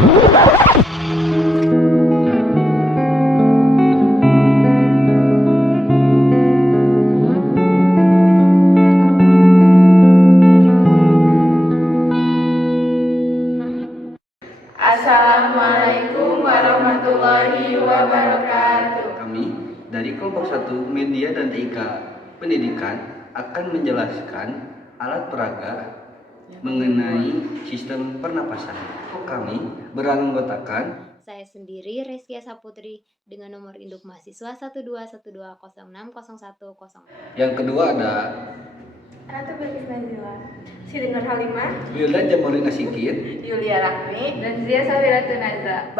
Assalamualaikum warahmatullahi wabarakatuh. Kami dari kelompok 1 Media dan TIK Pendidikan akan menjelaskan alat peraga mengenai sistem pernapasan. Kami beranggotakan saya sendiri Reski Saputri dengan nomor induk mahasiswa 121206010. Yang kedua ada Ratu Bilkis Nazila, Sidenur Halimah, Wildan Jamurina Sikit, Yulia Rahmi, dan Zia Sawiratu Naza.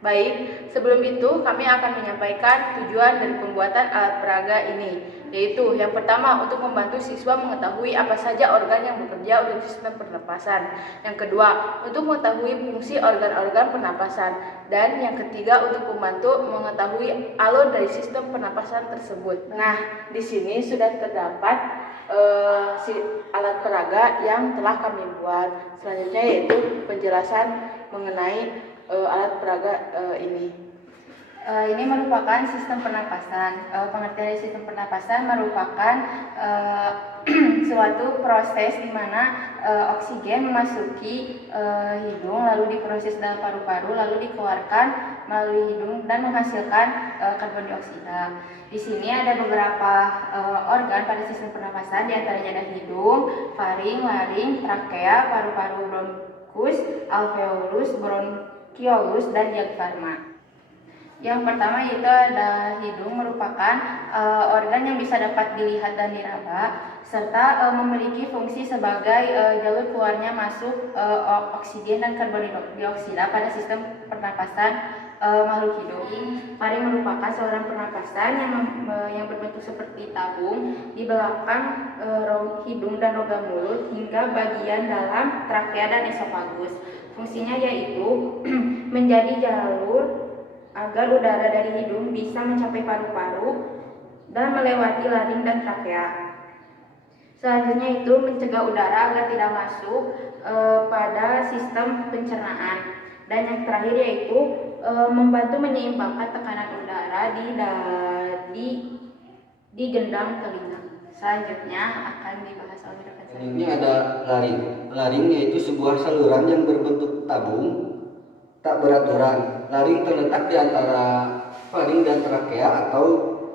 Baik, sebelum itu kami akan menyampaikan tujuan dari pembuatan alat peraga ini, yaitu yang pertama untuk membantu siswa mengetahui apa saja organ yang bekerja untuk sistem pernapasan. Yang kedua, untuk mengetahui fungsi organ-organ pernapasan. Dan yang ketiga, untuk membantu mengetahui alur dari sistem pernapasan tersebut. Nah, di sini sudah terdapat alat peraga yang telah kami buat. Selanjutnya yaitu penjelasan mengenai alat peraga ini. Ini merupakan sistem pernapasan. Pengertian dari sistem pernapasan merupakan suatu proses di mana oksigen memasuki hidung, lalu diproses dalam paru-paru, lalu dikeluarkan melalui hidung dan menghasilkan karbon dioksida. Di sini ada beberapa organ pada sistem pernapasan, diantaranya ada hidung, faring, laring, trakea, paru-paru, bronkus, alveolus, bronkiolus, dan diafragma. Yang pertama yaitu ada hidung, merupakan organ yang bisa dapat dilihat dan diraba serta memiliki fungsi sebagai jalur keluarnya masuk oksigen dan karbon dioksida pada sistem pernapasan makhluk hidup. Faring merupakan saluran pernapasan yang berbentuk seperti tabung di belakang hidung dan rongga mulut hingga bagian dalam trakea dan esofagus. Fungsinya yaitu menjadi jalur agar udara dari hidung bisa mencapai paru-paru dan melewati laring dan trakea. Selanjutnya itu mencegah udara agar tidak masuk pada sistem pencernaan. Dan yang terakhir yaitu membantu menyeimbangkan tekanan udara di gendang telinga. Selanjutnya akan dibahas oleh rekan saya. ini ada laring. Laring yaitu sebuah saluran yang berbentuk tabung tak beraturan. Laring terletak di antara faring dan trakea atau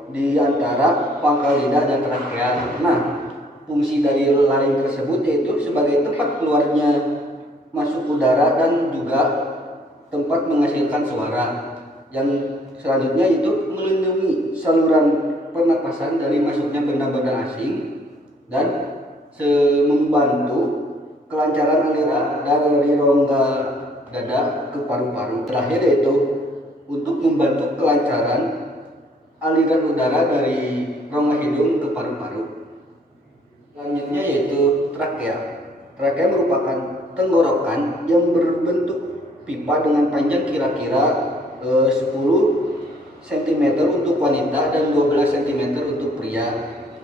di antara pangkal lidah dan trakea. Nah, fungsi dari laring tersebut yaitu sebagai tempat keluarnya masuk udara dan juga tempat menghasilkan suara. Yang selanjutnya itu melindungi saluran pernapasan dari masuknya benda-benda asing dan membantu kelancaran aliran dari rongga dada ke paru-paru. Terakhir yaitu untuk membantu kelancaran aliran udara dari rongga hidung ke paru-paru. Selanjutnya yaitu trakea. Trakea merupakan tenggorokan yang berbentuk pipa dengan panjang kira-kira 10 cm untuk wanita dan 12 cm untuk pria.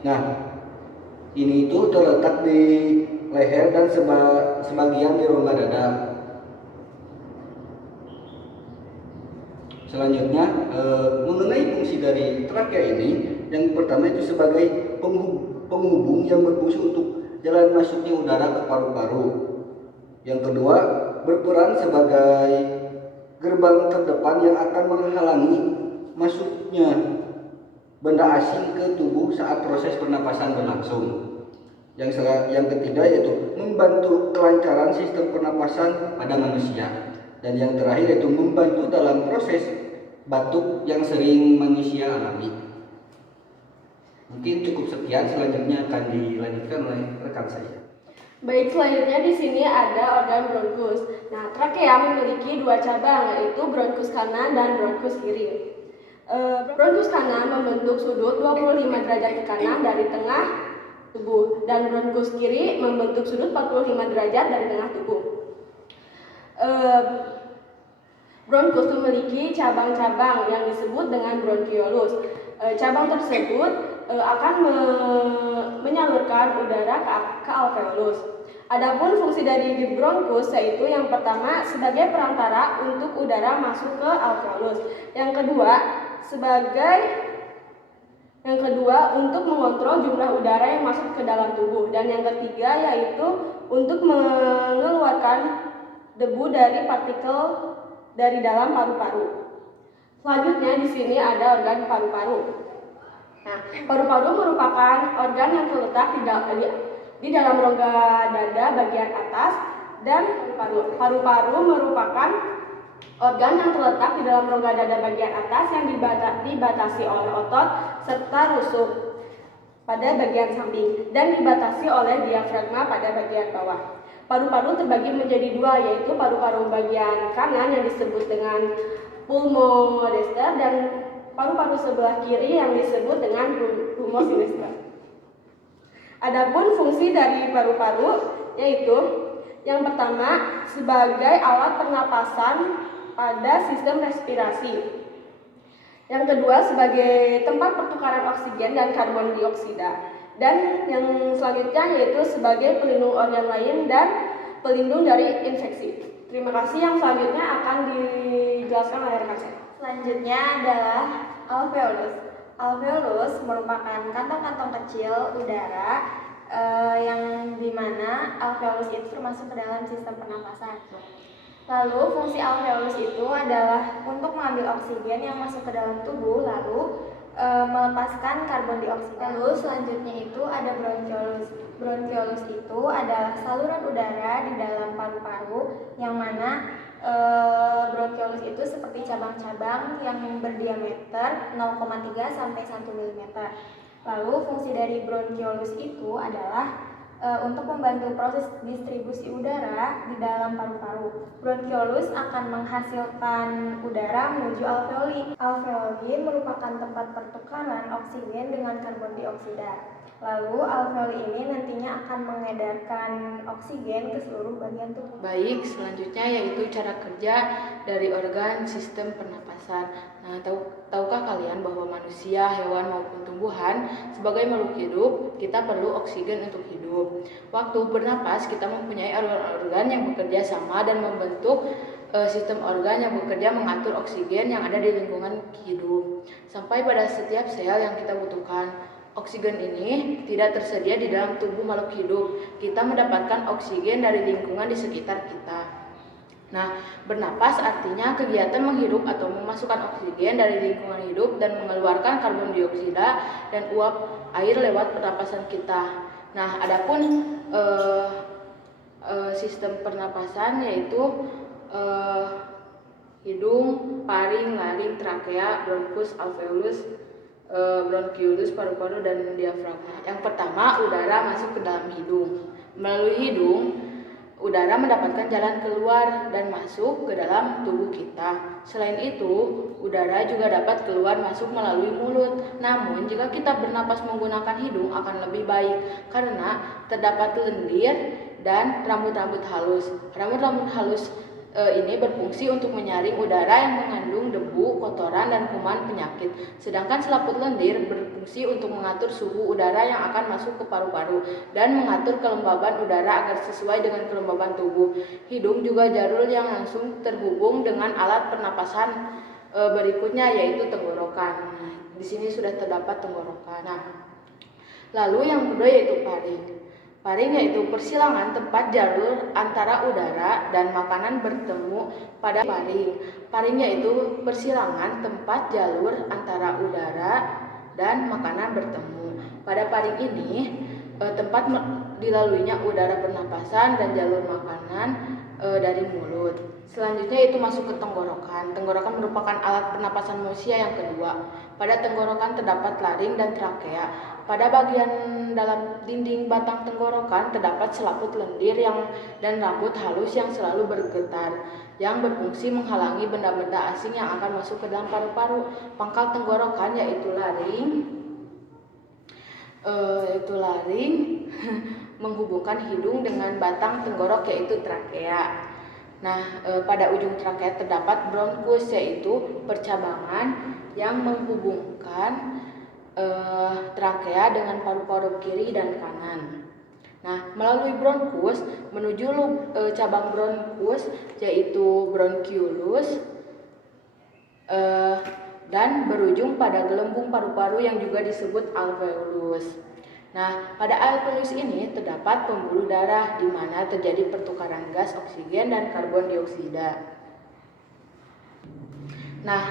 Nah, ini itu terletak di leher dan sebagian di rongga dada. Selanjutnya mengenai fungsi dari trakea ini, yang pertama itu sebagai penghubung yang berfungsi untuk jalan masuknya udara ke paru-paru. Yang kedua, berperan sebagai gerbang terdepan yang akan menghalangi masuknya benda asing ke tubuh saat proses pernapasan berlangsung. Yang ketiga yaitu membantu kelancaran sistem pernapasan pada manusia. Dan yang terakhir yaitu membantu dalam proses batuk yang sering manusia alami. Mungkin cukup sekian, selanjutnya akan dilanjutkan oleh rekan saya. Baik, selanjutnya di sini ada organ bronkus. Nah, trakea memiliki dua cabang, yaitu bronkus kanan dan bronkus kiri. Bronkus kanan membentuk sudut 25 derajat ke kanan dari tengah tubuh, dan bronkus kiri membentuk sudut 45 derajat dari tengah tubuh. Bronkus memiliki cabang-cabang yang disebut dengan bronkiolus. Cabang tersebut akan menyalurkan udara ke alveolus. Adapun fungsi dari bronkus yaitu yang pertama sebagai perantara untuk udara masuk ke alveolus, yang kedua untuk mengontrol jumlah udara yang masuk ke dalam tubuh, dan yang ketiga yaitu untuk mengeluarkan debu dari partikel dari dalam paru-paru. Selanjutnya di sini ada organ paru-paru. Nah, paru-paru merupakan organ yang terletak di dalam rongga dada bagian atas, dan paru-paru merupakan organ yang terletak di dalam rongga dada bagian atas yang dibatasi oleh otot serta rusuk pada bagian samping dan dibatasi oleh diafragma pada bagian bawah. Paru-paru terbagi menjadi dua, yaitu paru-paru bagian kanan yang disebut dengan pulmodester dan paru-paru sebelah kiri yang disebut dengan pulmosinister. Adapun fungsi dari paru-paru yaitu yang pertama sebagai alat pernapasan pada sistem respirasi. Yang kedua sebagai tempat pertukaran oksigen dan karbon dioksida. Dan yang selanjutnya yaitu sebagai pelindung organ lain dan pelindung dari infeksi. Terima kasih. Yang selanjutnya akan dijelaskan oleh rekan saya. Selanjutnya adalah alveolus. Alveolus merupakan kantong-kantong kecil udara yang dimana alveolus itu termasuk ke dalam sistem pernapasan. Lalu fungsi alveolus itu adalah untuk mengambil oksigen yang masuk ke dalam tubuh lalu melepaskan karbon dioksida. Lalu selanjutnya itu ada bronkiolus. Bronkiolus itu adalah saluran udara di dalam paru-paru yang mana bronkiolus itu seperti cabang-cabang yang berdiameter 0,3 sampai 1 mm. Lalu fungsi dari bronkiolus itu adalah untuk membantu proses distribusi udara di dalam paru-paru. Bronkiolus akan menghasilkan udara menuju alveoli. Alveoli merupakan tempat pertukaran oksigen dengan karbon dioksida. Lalu alveoli ini nantinya akan mengedarkan oksigen ke seluruh bagian tubuh. Baik, selanjutnya yaitu cara kerja dari organ sistem pernapasan. Nah, tahukah kalian bahwa manusia, hewan maupun tumbuhan sebagai makhluk hidup, kita perlu oksigen untuk hidup. Waktu bernapas, kita mempunyai organ-organ yang bekerja sama dan membentuk sistem organ yang bekerja mengatur oksigen yang ada di lingkungan hidup sampai pada setiap sel yang kita butuhkan. Oksigen ini tidak tersedia di dalam tubuh makhluk hidup. Kita mendapatkan oksigen dari lingkungan di sekitar kita. Nah, bernapas artinya kegiatan menghirup atau memasukkan oksigen dari lingkungan hidup dan mengeluarkan karbon dioksida dan uap air lewat pernapasan kita. Nah, adapun sistem pernapasan yaitu hidung, paring, laring, trakea, bronkus, alveolus, bronkiolus, paru-paru, dan diafragma. Yang pertama, udara masuk ke dalam hidung. Melalui hidung, udara mendapatkan jalan keluar dan masuk ke dalam tubuh kita. Selain itu, udara juga dapat keluar masuk melalui mulut. Namun, jika kita bernapas menggunakan hidung akan lebih baik karena terdapat lendir dan rambut-rambut halus. Rambut-rambut halus ini berfungsi untuk menyaring udara yang mengandung debu, kotoran, dan kuman penyakit. Sedangkan selaput lendir berfungsi untuk mengatur suhu udara yang akan masuk ke paru-paru dan mengatur kelembaban udara agar sesuai dengan kelembaban tubuh. Hidung juga jalur yang langsung terhubung dengan alat pernapasan berikutnya yaitu tenggorokan. Nah, di sini sudah terdapat tenggorokan. Nah, lalu yang kedua yaitu paring. Paring yaitu persilangan tempat jalur antara udara dan makanan bertemu pada paring. Paring yaitu persilangan tempat jalur antara udara dan makanan bertemu. Pada paring ini tempat dilaluinya udara pernapasan dan jalur makanan dari mulut. Selanjutnya itu masuk ke tenggorokan. Tenggorokan merupakan alat pernapasan manusia yang kedua. Pada tenggorokan terdapat laring dan trakea. Pada bagian dalam dinding batang tenggorokan terdapat selaput lendir dan rambut halus yang selalu bergetar, yang berfungsi menghalangi benda-benda asing yang akan masuk ke dalam paru-paru. Pangkal tenggorokan yaitu laring menghubungkan hidung dengan batang tenggorok yaitu trakea. Nah, pada ujung trakea terdapat bronkus yaitu percabangan yang menghubungkan trakea dengan paru-paru kiri dan kanan. Nah, melalui bronkus menuju cabang bronkus yaitu bronchiolus dan berujung pada gelembung paru-paru yang juga disebut alveolus. Nah, pada alveolus ini terdapat pembuluh darah di mana terjadi pertukaran gas oksigen dan karbon dioksida. Nah,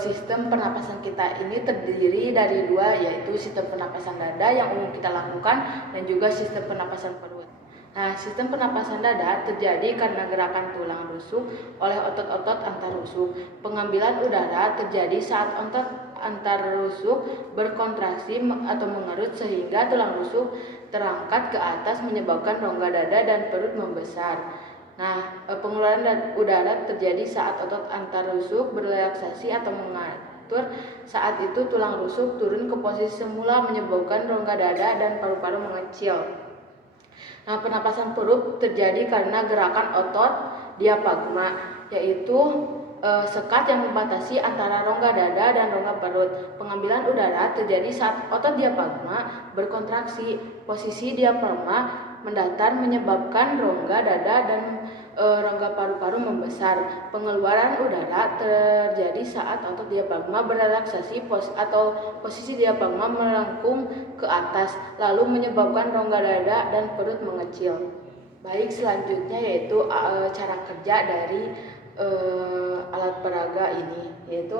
sistem pernapasan kita ini terdiri dari dua, yaitu sistem pernapasan dada yang umum kita lakukan dan juga sistem pernapasan perut. Nah, sistem pernapasan dada terjadi karena gerakan tulang rusuk oleh otot-otot antar rusuk. Pengambilan udara terjadi saat otot antar rusuk berkontraksi atau mengerut sehingga tulang rusuk terangkat ke atas menyebabkan rongga dada dan perut membesar. Nah, pengeluaran udara terjadi saat otot antar rusuk berrelaksasi atau mengatur. Saat itu tulang rusuk turun ke posisi semula menyebabkan rongga dada dan paru-paru mengecil. Nah, pernapasan perut terjadi karena gerakan otot diafragma, yaitu sekat yang membatasi antara rongga dada dan rongga perut. Pengambilan udara terjadi saat otot diafragma berkontraksi. Posisi diafragma mendatar menyebabkan rongga dada dan rongga paru-paru membesar. Pengeluaran udara terjadi saat otot diafragma berrelaksasi atau posisi diafragma melengkung ke atas, lalu menyebabkan rongga dada dan perut mengecil. Baik, selanjutnya yaitu cara kerja dari alat peraga ini, yaitu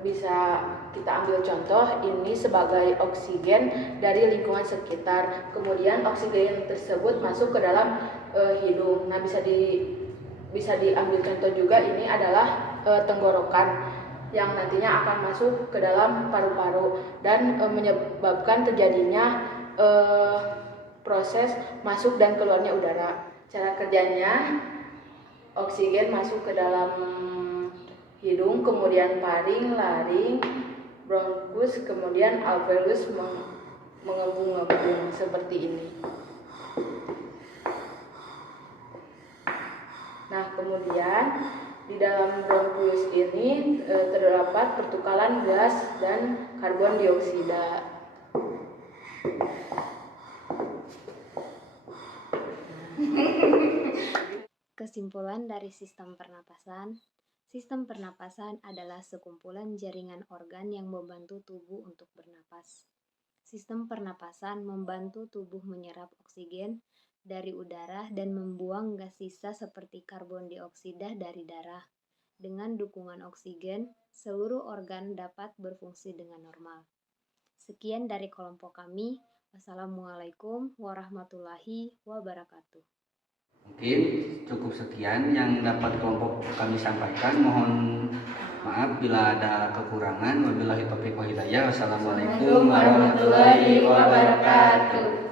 bisa kita ambil contoh ini sebagai oksigen dari lingkungan sekitar. Kemudian oksigen tersebut masuk ke dalam hidung. Nah, bisa diambil contoh juga ini adalah tenggorokan yang nantinya akan masuk ke dalam paru-paru dan menyebabkan terjadinya proses masuk dan keluarnya udara. Cara kerjanya, oksigen masuk ke dalam hidung, kemudian paring, laring, bronkus, kemudian alveolus mengembung-ngembung seperti ini. Nah, kemudian di dalam bronkus ini terdapat pertukaran gas dan karbon dioksida. Kesimpulan dari sistem pernapasan adalah sekumpulan jaringan organ yang membantu tubuh untuk bernapas. Sistem pernapasan membantu tubuh menyerap oksigen dari udara dan membuang gas sisa seperti karbon dioksida dari darah. Dengan dukungan oksigen, seluruh organ dapat berfungsi dengan normal. Sekian dari kelompok kami. Wassalamualaikum warahmatullahi wabarakatuh. Mungkin cukup sekian yang dapat kelompok kami sampaikan. Mohon maaf bila ada kekurangan. Wabillahi taufiq wal hidayah. Wassalamualaikum warahmatullahi wabarakatuh.